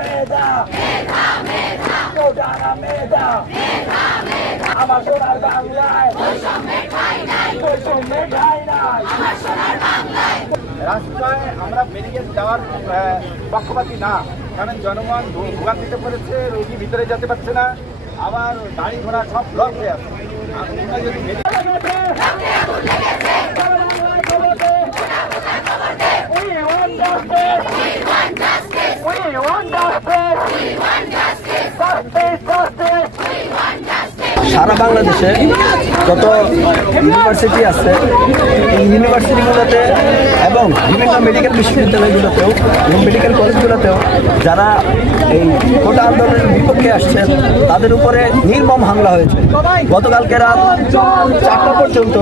মেধা কোটারা মেধা আমার সোনার বাংলায় রাস্তায় আমরা বেরিয়ে যাওয়ার পক্ষপাতী না। কারণ জনগণ ভোগান্তিতে পড়েছে রোগী ভিতরে যেতে পারছে না। আবার গাড়ি ঘোড়া সব ব্লক হয়ে আছে। আমরা যদি বেরিয়ে We want justice. We want justice. Justice, justice. সারা বাংলাদেশে যত ইউনিভার্সিটি আছে ইউনিভার্সিটিগুলোতে এবং বিভিন্ন মেডিকেল বিশ্ববিদ্যালয়গুলোতেও এবং মেডিকেল কলেজগুলোতেও যারা এই কোটা আন্দোলনের বিপক্ষে আসছেন তাদের উপরে নির্মম হামলা হয়েছে গতকালকে রাত চারটা পর্যন্ত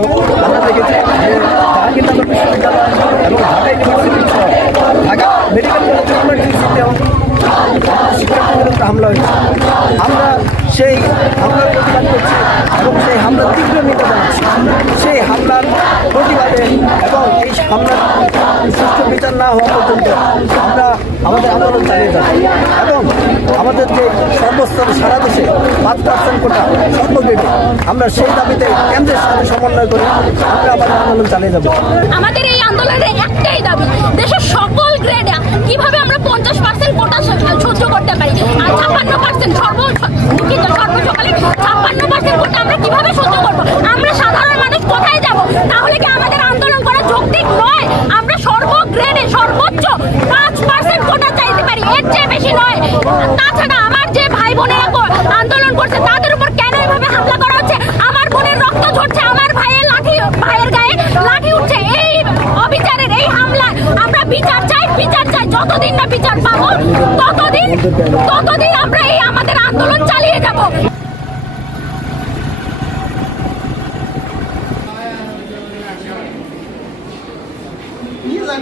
আমরা দেখেছি যে বিশ্ববিদ্যালয় এবং ঢাকা ইউনিভার্সিটি সহ ঢাকা মেডিকেল কলেজ ইউনিভার্সিটিতেও শিক্ষার্থীদের উপরে হামলা হয়েছে আমরা সেই হামলার প্রতিবাদ করছি এবং সেই হামলার তীব্র নিন্দা জানাচ্ছি সেই হামলার প্রতিবাদে এবং এই হামলার সুষ্ঠু বিচার না হওয়া পর্যন্ত আমরা আমাদের আন্দোলন চালিয়ে যাব এবং আমাদের যে সারা দেশে পাঁচ পার্সেন্ট কোটা সর্বগ্রেডে আমরা সেই দাবিতে কেন্দ্রের সাথে সমন্বয় করে আমরা আমাদের আন্দোলন চালিয়ে যাব। আমাদের এই আন্দোলনের একটাই দাবি, দেশের সকল গ্রেডে কীভাবে আমরা পঞ্চাশ পার্সেন্ট কোটা সহ্য করতে পারি? আর ছাপ্পান্ন পার্সেন্ট সর্ব দুঃখিত সর্বসকালে ছাপ্পান্ন পার্সেন্ট কোটা আমরা কীভাবে সহ্য করব? আমরা সাধারণ মানুষ কোথায় যাব? তাহলে কি আমাদের আন্দোলন করা যৌক্তিক নয়? আমরা তাছাড়া আমার যে ভাই বোনেরা আন্দোলন করছে, তাদের উপর কেন এভাবে হামলা করা হচ্ছে? আমার বোনের রক্ত ঝরছে, আমার ভাইয়ের লাঠি, ভাইয়ের গায়ে লাঠি উঠছে। এই অবিচারের এই হামলার আমরা বিচার চাই বিচার চাই। যতদিন না বিচার পাবো, ততদিন ততদিন আমরা এই আমাদের আন্দোলন চালিয়ে যাব। কি হলো?